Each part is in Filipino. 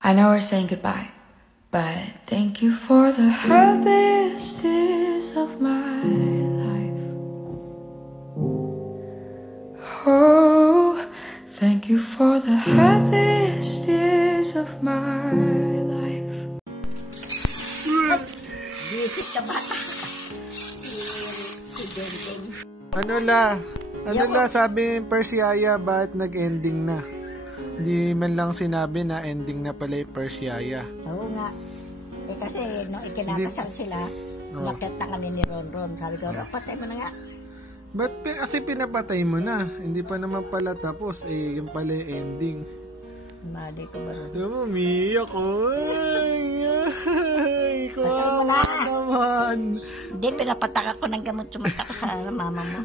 I know we're saying goodbye, but thank you for the happiest years of my life. Oh, thank you for the happiest years of my life. Ano la, sabi ni Persiaya, bakit nag-ending na? Hindi man lang sinabi na ending na pala yung Persiaya. Oo nga. Eh kasi nung ikinakasal sila, nakita kami ni Ronron. Sabi ko, patay mo na nga. Ba't kasi pinapatay mo na? Hindi pa naman pala tapos. Eh, yung pala yung ending. Mali ko ba rin? Umiiyak ko. Ay, kawawa naman. Hindi, pinapataka ko ng gamot sumata ko sa mama mo.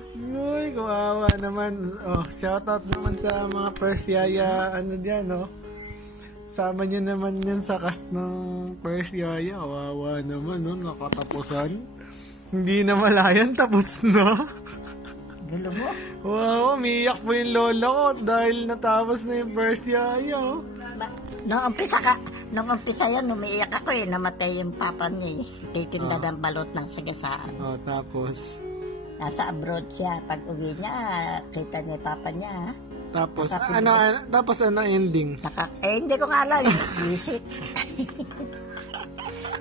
Ay, kawawa naman. Oh, shoutout naman sa mga Persiaya, ano dyan, no? Sama nyo naman yan sa cast ng Persiaya. Kawawa naman, no? Nakatapusan. Hindi na malayan, tapos na. Gulo mo? Wow, umiiyak po yung lola ko dahil natapos na yung Persiaya, oh. Nung umpisa yan, umiiyak ako eh. Namatay yung papa niya eh. Titinda ng balot ng sagasaan. Oh, tapos? Nasa abroad siya. Pag uwi niya, kita niya yung papa niya. Tapos, ano ending? Hindi ko nga alam. Visit.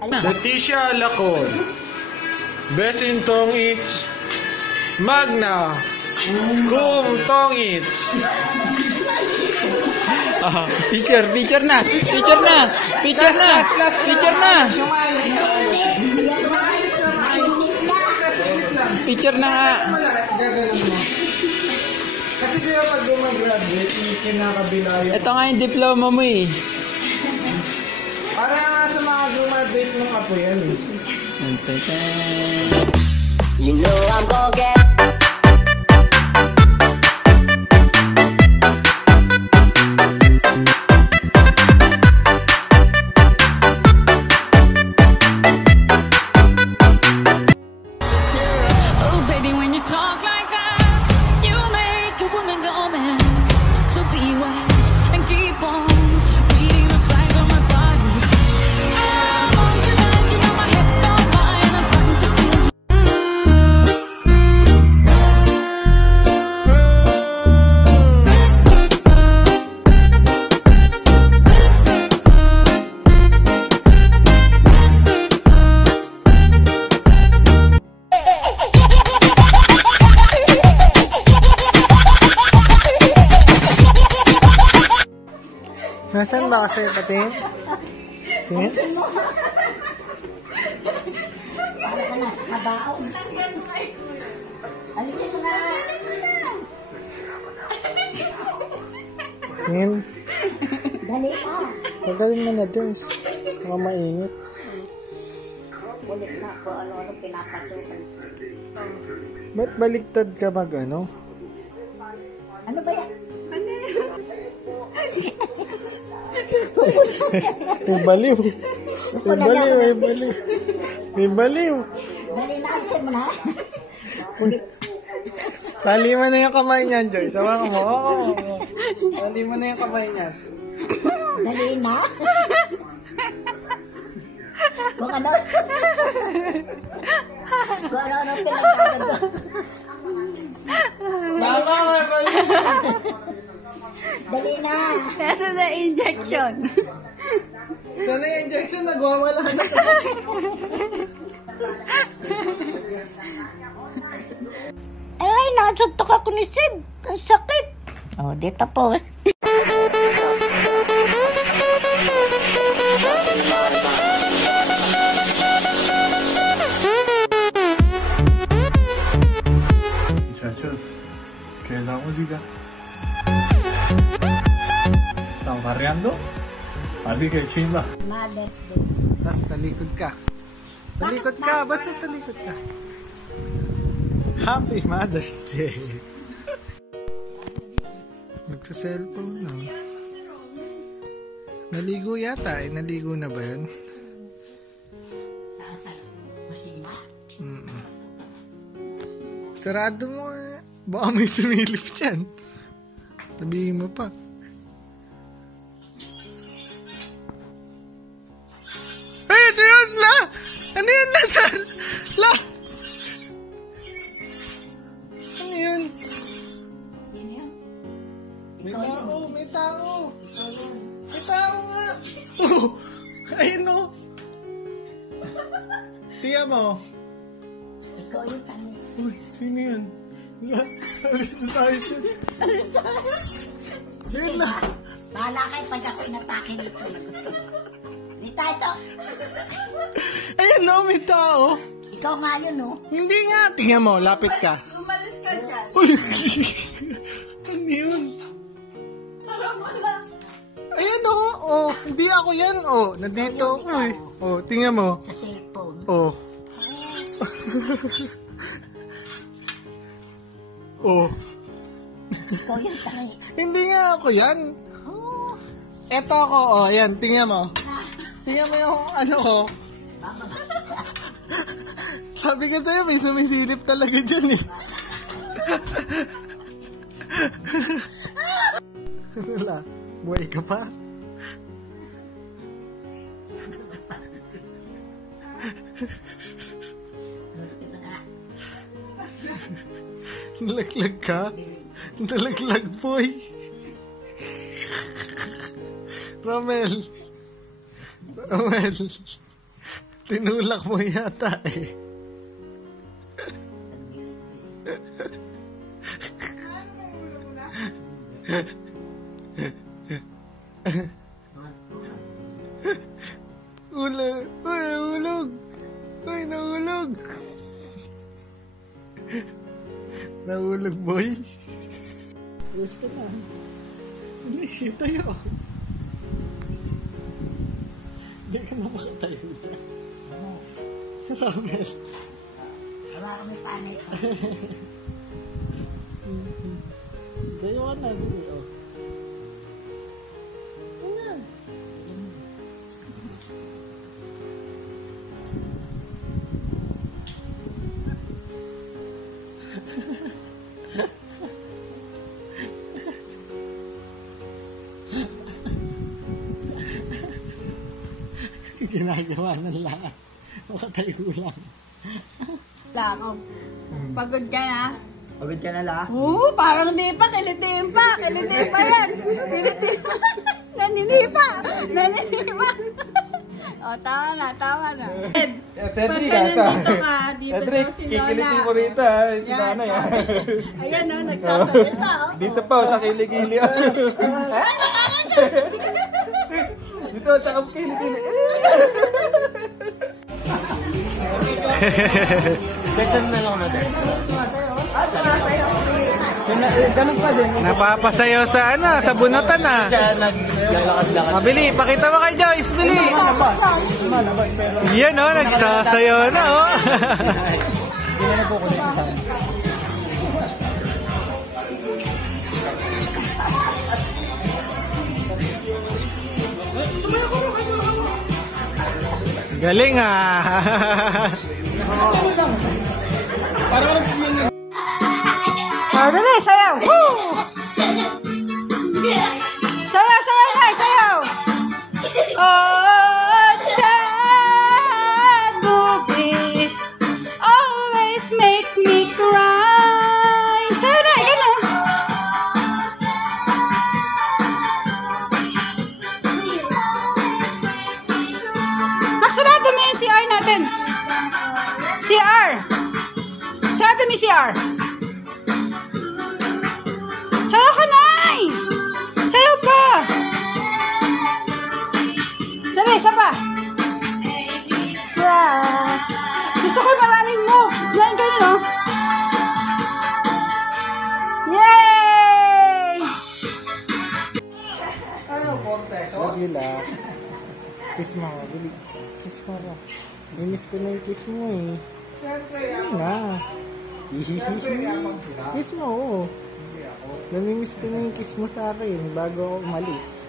Leticia Lacon. Best in Tong Eats. Magna. Cum Tong Eats. Picture na. Picture na nga. Kasi di ba pag gumagraduate, kinakabila yung... Ito nga yung diploma mo eh. Para nga sa mga gumagraduate ng apo yan eh. You know I'm gonna get. Oh baby, when you talk like that, you make a woman go mad. So be wise and keep on reading the signs on my body. I'm on tonight, you know my hips don't lie, and I'm starting to feel. Nasaan ba kasi patingin? Tingin? Para ka na sa kabaon. Alisin mo nga. Tingin? Dali ka. Pagdaling mo na dun. Baka mainit. Bulit na ako. Ano pinapasukan. Ba't baliktad ka mag-ano? Ano ba yan? May baliw. May baliw. Dali na. Alisin mo na. Tali mo na yung kamay niyan, Joyce. Sawa mo. Tali mo na yung kamay niyan. Dali na. Kung ano pinagkakado. Mama, may baliw. Dali na. Nasa na injection. Sana yung injection, nagwawala na. Ay, nasuntok ako ni Sid. Ang sakit. Oh, di tapos. Muchachos, ¿qué es la música? ¿Están farreando? Así que chimba. Mother's Day. Tapos talikod ka. Talikod ka, basta talikod ka. Happy Mother's Day. Nagsa-cellphone na. Naligo yata eh. Naligo na ba yan? Sarado mo eh. Baka may sumilip dyan. Sabihin mo pa. Ano yun? Nasaan? La! Ano yun? Yun yun. May tao, may tao. May tao nga. Oh, ayun o. Tiya mo. Ikaw yung tanong. Uy, sino yun? La, alis na tayo siya. Sige na. Bahala kayo pag ako inatake nito. Dito ito. Ayun no, may tao. Ikaw nga yun, no? Hindi nga. Tingnan mo, lapit ka. Umalis ka dyan. Uy, ano yun? Ayan o. Oh, hindi ako yan. Oh, nandito. Uy. Oh, tingnan mo. Sa cellphone. Oh. Oh. Ikaw yung tanong. Hindi nga ako yan. Oh. Eto ako. Oh, yan. Tingnan mo. Tingnan mo yung ano ko. Sabi ka sa'yo, may sumisilip talaga dyan eh. Wala. Buhay ka pa? Nalaglag ka? Nalaglag, boy. Romel. Romel. Tinulak mo yata eh. Ulag. Uy, ulog. Uy, nahulog. Nahulog, boy. Yes ka na. Hindi, tayo. Hindi ka na makatayo dyan. Ramel. Wala kami panik. Tayo ka na. Sige, oh. Ano? Ginagawa ng lahat. Makatayo lang. Lang. Pagod ka na? Pagod ka na la? Oo, parang hindi pa. Kilitin pa. Kilitin pa yan. Kilitin pa. Naninipa. Naninipa. O, tama na. Tama na. Pagka nandito ka, dito daw si Lola. Kikilitin mo rito ha. Si nanay ha. Ayan o, nagsasalita. Dito pa, sa kilikili. Dito, sa kilikili. Besan na lang natin. Ganun pa din. Napapasayo sa ano, sa bunutan ah. Siya naglalakad-lakad. Bili, pakita mo kay Joyce, bili. Yan oh, nagsasayo na oh. Hindi na po ko dito. Galing ah. O, dali, sayaw. Woo! Sayaw, sayaw na, sayaw. Oh, sad movies always make me cry. Sayaw na, gano'n. Naksanado mo yung CR natin. CR. Sarado mo yung CR. Sayaw ka na! Sayaw pa! Dali, isa pa. Gusto ko maraming move. Yan, ganyan, no? Yay! Ano, 4 pesos? Wala. Kiss mo, bili. Kiss mo ra. Miss ko na yung kiss mo eh. Siyempre, yaman. Na. Siyempre, yaman sila. Kiss mo, oo. Namimiss ko na yung kiss mo sa akin bago ako umalis.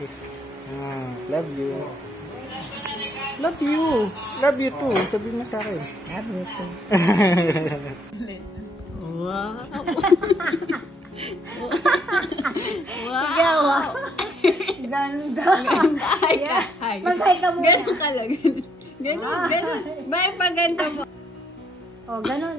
Kiss. Love you. Love you. Love you too. Sabi mo sa akin. Love you too. Wow. Wow. Ganda. Hi ka. Hi. Mag-hi ka muna. Ganun ka lang. Ganun, ganun. Bakit pag ganito mo? Oh, ganun.